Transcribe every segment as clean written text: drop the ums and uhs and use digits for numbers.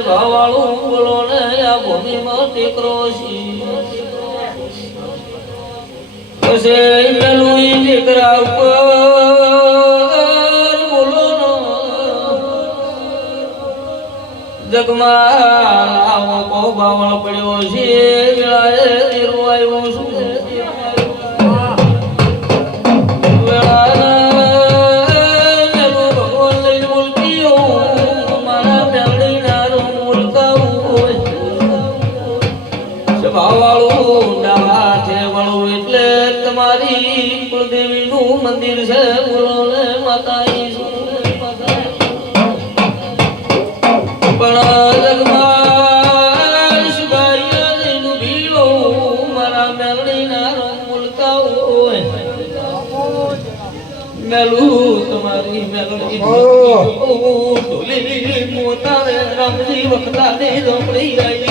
સ્વભાવવાળું બોલો ને આ ભૂમિમાં ટેકરો છે મેલું ઈ ટેકરા ઉપર બોલો જગમાં આવો કો બાવળ પડ્યો છે વેળાએ નીરું આવ્યો છું મંદિર છે બોલો ને માતા પણ જગમાં સુભાઈનું ભીડો મારા મેલડી ના રંગ બોલતા હોય મેલું તમારી મેલડી ઢોલી મોતા રામજી વખતા ને ઝોપડી આવી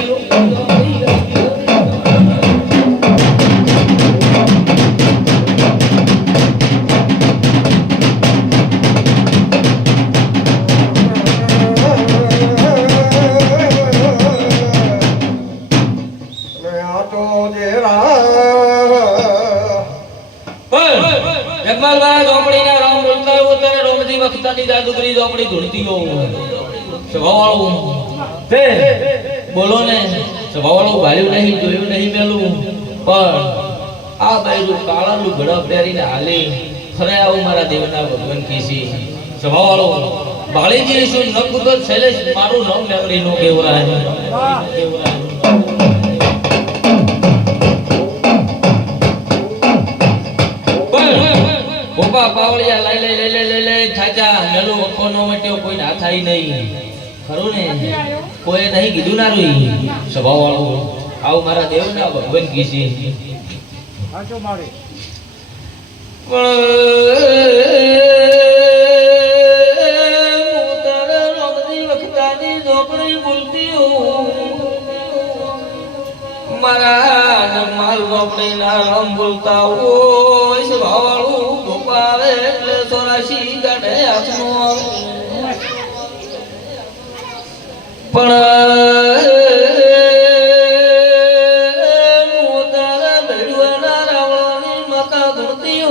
જાદુગરી ઝોપડી ધૂળતી સ્વભાવવાળું બોલો ને સ્વભાવવાળું ભાલ્યું નહીં જોયું નહીં મેલું પણ આ બાયરું કાળાનું ઘડા પહેરીને હાલે ખરે આવું મારા દેવના ભગવાન કીસી સ્વભાવવાળું ભાળી જઈશું નકુદર શૈલેષ મારું નામ મેળવી નો કેવરાય ઓપા પાવળિયા લઈ થાચા મેલો વખો નો મટ્યો કોઈ ના થાય નહીં ખરું ને કોઈ નહીં કીધું ના રોઈ સ્વભાવ વાળું આવું મારા દેવના ભગવાન કીસી હાચો મારે મોતર રોગની વખતાની ઝોપડી બોલતી મારા જમાલ ઝોપડી ના રામ બોલતા હોય સ્વભાવ વાળું આવે એટલે 84 ગાડે હાથનો પણ મોતારા ભેડવાના રાવણની માતા ધરતી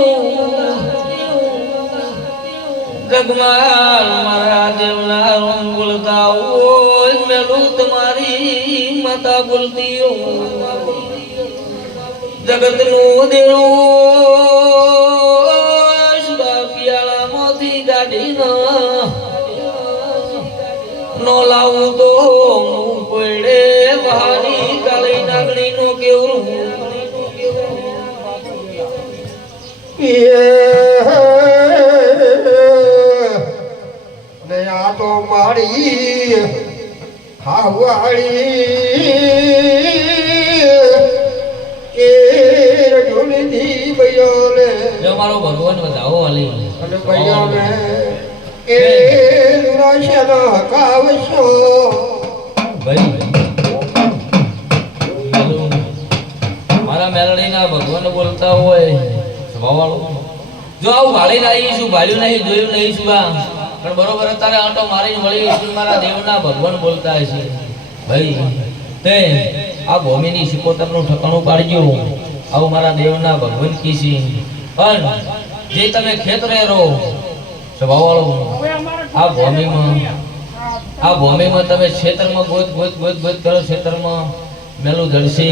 જગમાલ મારા દેવના રંગ બોલતા હોય મેલું તમારી માતા બોલતી જગતનું દેવું નો લાવું તો પડે બહારી કાળી નાગણી નો કેવરું ને આ તો મારી હાવાળી કે ઢોલથી ભયો ને જો મારો ભગવાન વધાવો વાલી અને ભયો ને એ દુરાશનો કાવશો ભાઈ મારા મેલડીના ભગવાન બોલતા હોય સ્વભાવવાળું જો આવું ભાળી આવીશું ભાલ્યું નહીં જોયું નહીં શું પણ બરોબર અત્યારે આંટો મારીને વળી મારા દેવના ભગવાન બોલતા છે ભાઈ તે આ ભૂમિની સિકોતરનું ઠકાણું પાડજો આવું મારા દેવના ભગવાન કીસી પણ જે તમે ખેતરે રહો સ્વભાવવાળું આ ભૂમિમાં તમે ક્ષેત્રમાં ગોત કરો ક્ષેત્રમાં મેલું જડશે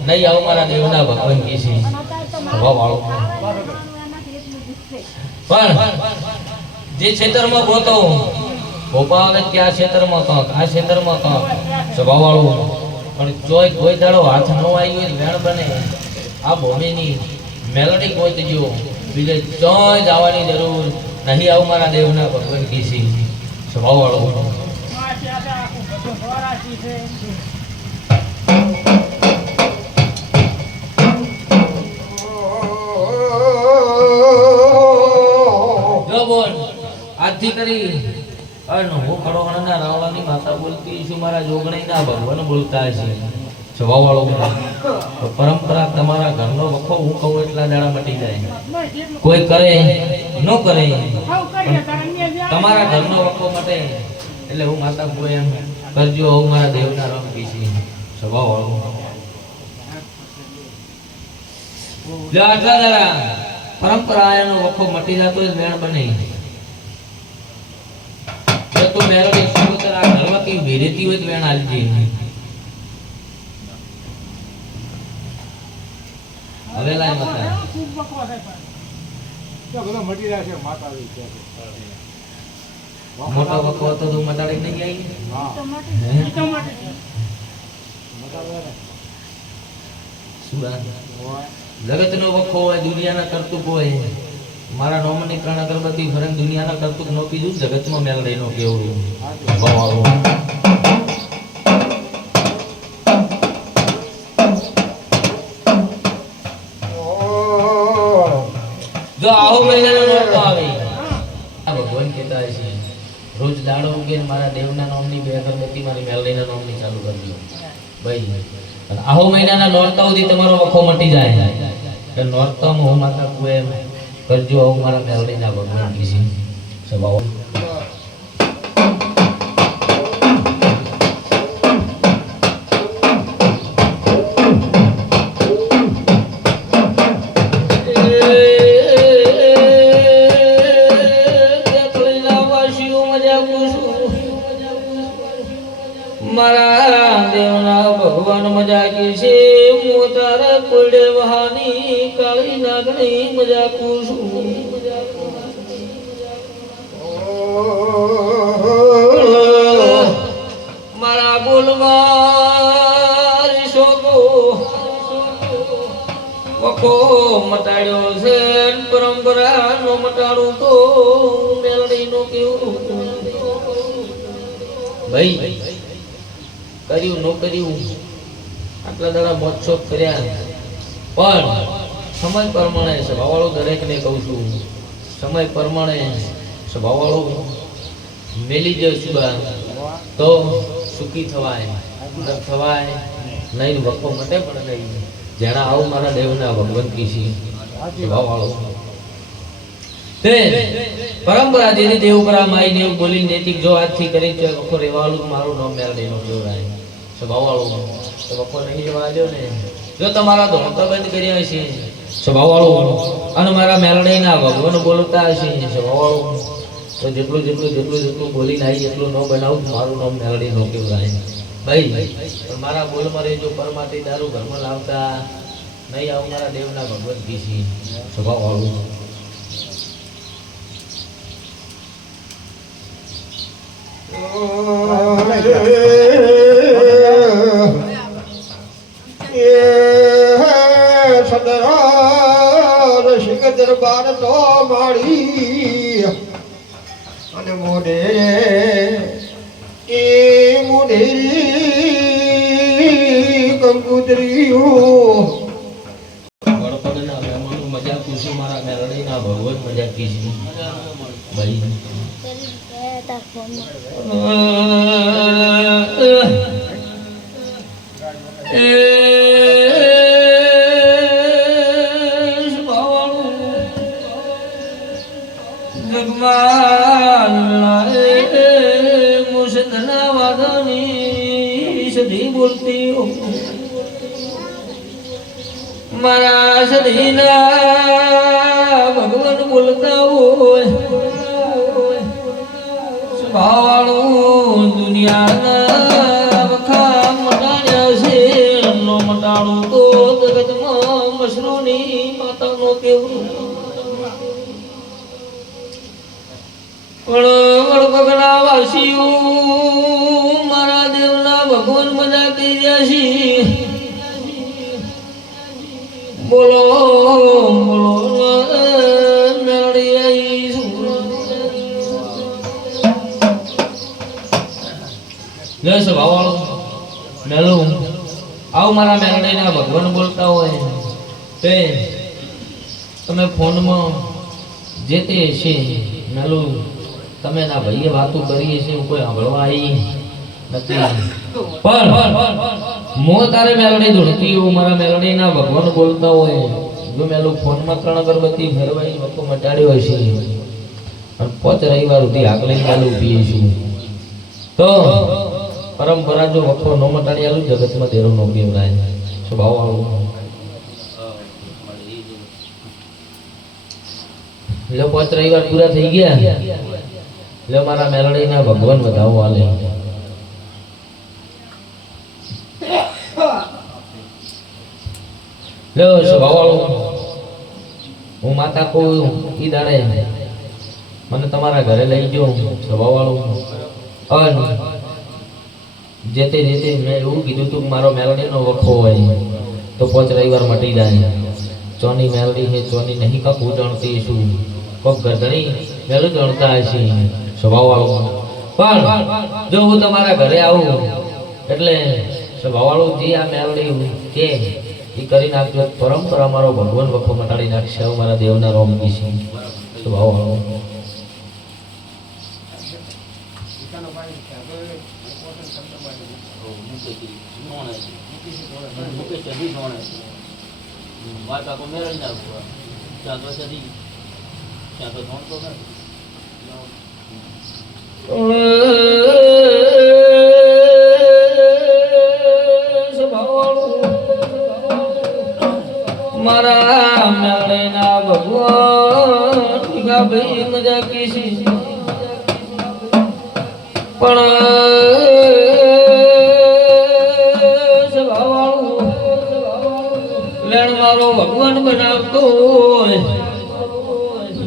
નહીં આવું મારા દેવના ભગવાન કીસી સ્વભાવવાળું પણ જે ક્ષેત્રમાં ગોતો ભોપાલ ત્યાં ક્ષેત્રમાં કંક આ ક્ષેત્રમાં કંક સ્વભાવવાળું પણ જોઈ કોઈ દાડો હાથ ન આવી હોય વેણ બને આ ભૂમિની મેલડી ગોતજો બીજે ચોય જવાની જરૂર નહીં આવું મારા દેવના ભગવાન કીસી સ્વભાવવાળું જો બોલ આજથી કરી અને હું ખડોખડાના રાવળાની માતા બોલતી છું મારા જોગણીના ભગવાન બોલતા છે સ્વભાવવાળો પરંપરા તમારા ઘરનો વખો હું કહું એટલા દાડા મટી જાય કોઈ કરે ન કરે તમારા ઘરનો વખો મટે એટલે હું માતા કોઈ એમ કરજો હું મારા દેવના રામ કીસી સ્વભાવ વાળો લે આટલા દાડા પરંપરાનો વખો મટી જતો જ મેળ બને તો મેળવી સુતર આ ઘરમાં કઈ વેરેતી હોય તો વેણ આલજે હવે લાય મતા મોટો વખો તો તું મટાડી નહીં આવી જગત નો વખો હોય દુનિયાના કરતું હોય મારા નોમની ત્રણ અગરબત્તી ફરક દુનિયાના કરતું નો પીધું જગતમાં મેલડી નો કેવું જો આવો મહિનાનો નોરતો આવે આ ભગવાન કહેતા છે રોજ દાડો ઉગે મારા દેવના નામની બે અગરબત્તી મારી મેલડીના નામની ચાલુ કરજો ભાઈ અને આવો મહિનાના નોરતા સુધી તમારો વખો મટી જાય કે નોરતામાં હું માતા કુએ કરજો હું મારા મેલડીના ભગવાન કીસી સ્વભાવ મારા દેવના ભગવાન મજા કીશે હું તારા કોડે વહાની કાળી નાગણી મજા કુશું મારા બોલમાં શોકો વખો મટાડ્યો છે પરંપરા નો મટાડું તો મેલડી નો કેવું ભાઈ કર્યું નો કર્યું આટલા દાડા મોજશોખ કર્યા પણ સમય પ્રમાણે સ્વભાવવાળો દરેકને કહું છું સમય પ્રમાણે સ્વભાવવાળો મેલી જશું તો સુખી થવાય નહીં વખો મટે પણ નહીં જેના આવું મારા દેવના ભગવાન કીસી સ્વભાવવાળો તે પરંપરા જેની દેવ કરા માઈ દેવ બોલી નૈતિક જો આજથી કરી છે વખો રેવાળું મારું નામ મેલડીનો કેવરાય સ્વભાવવાળો તો વખો નહીં જવા દો ને જો તમારા ધોળકા બંધ કર્યા છે સ્વભાવવાળો અને મારા મેલડીના ભગવાન બોલતા હશે સ્વભાવવાળો તો જેટલું બોલી નાઈ એટલું ન બનાવું મારું નામ મેલડીનો કેવરાય ભાઈ પણ મારા બોલ મારે જો પરમાટી દારૂ ઘરમાં લાવતા નહીં આવું મારા દેવના ભગવાન કીસી સ્વભાવવાળો દરબાર તો માળી અને મોઢે એ મોઢેરી કંકુતરીઓ વડપગના બ્રાહ્મણનું મજા કુસુમ મારા મેલડીના ભગવત મજા કીધી ભાઈ બોલતી મારા સદીના ભગવાન બોલતા હોય સ્વભાવવાળું દુનિયાના વખા મટાડ્યા છે નો મટાડું તો જગતમાં મશરૂની માતાનો કેવું વડપગના વાસીઓ મારા દેવના ભગવાન મજા કરી રહ્યા છે બોલો બોલો જય સ્વભાવવાળો મેલું આવું મારા મેલડીના ભગવાન બોલતા હોય તે તમે ફોનમાં જે તે છે મેલું તમે ના ભાઈએ વાતો કરીએ છે કોઈ સાંભળવા આવી નથી પણ મો તારે મેલડી ધૂળતી એવું મારા મેલડીના ભગવાન બોલતા હોય જો મેલું ફોનમાં 3 અગરબત્તી ફેરવાઈ વખો મટાડ્યો હશે અને 5 રવિવાર સુધી આગળ મેલું પીએ છું તો પરંપરા જો વખો નો મટાડી આલું જગતમાં તેરો નો કેવરાય સ્વભાવ વાળું લે 5 રવિવાર પૂરા થઈ ગયા લે મારા મેલડીના ભગવાન વધાવો આલે લે સ્વભાવ વાળું હું માતા કો ઈ દાડે મને તમારા ઘરે લઈ ગયો સ્વભાવ વાળું અને જેતે મેં એવું કીધું તું કે મારો મેલડીનો વખો હોય તો 5 રવિવાર મટી જાય ચોની મેલડી હે ચોની નહીં કક હું જાણતી છું કોક ગરધણી મેલું જાણતા હશે સ્વભાવ વાળું પણ જો હું તમારા ઘરે આવું એટલે સ્વભાવ વાળું જે આ મેલડી કે એ કરી નાખજો પરંપરા મારો ભગવાન વખો મટાડી નાખશે મારા દેવના રોમ છે સ્વભાવ વાળું વાત આખો મેળવી નાખવા ત્યાં તો સદી ત્યાં તો નોંધતો નથી મારા મેળના ભગવાન ભાઈ મજા કીશી પણ મારો ભગવાન બનાવતો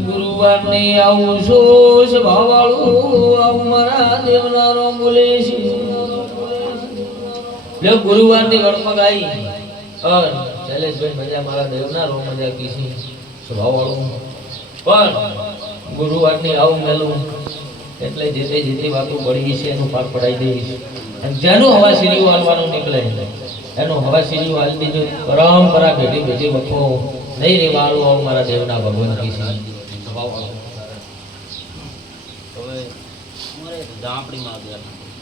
ગુરુવાર ની આવું છું સ્વભાવ વાળું આવું મારા દેવના રોમ બોલે છે ગુરુવાર ની ગણમાં ગાઈ શૈલેષભાઈ મજા મારા દેવના રોમ મજા કીધી સ્વભાવ વાળું પણ ગુરુવાર ની આવું મેલું એટલે જે વાતો પડી છે એનું પાક પડાઈ દઈશ અને જેનું હવા સીડીઓ હાલવાનું નીકળે એનું હવા સીડીઓ હાલ દીજો પરંપરા પેઢી પેઢી વખો નહીં રેવાનું આવું મારા દેવના ભગવાન કી છે હવે અમારે ઝાંપડીમાં ગયા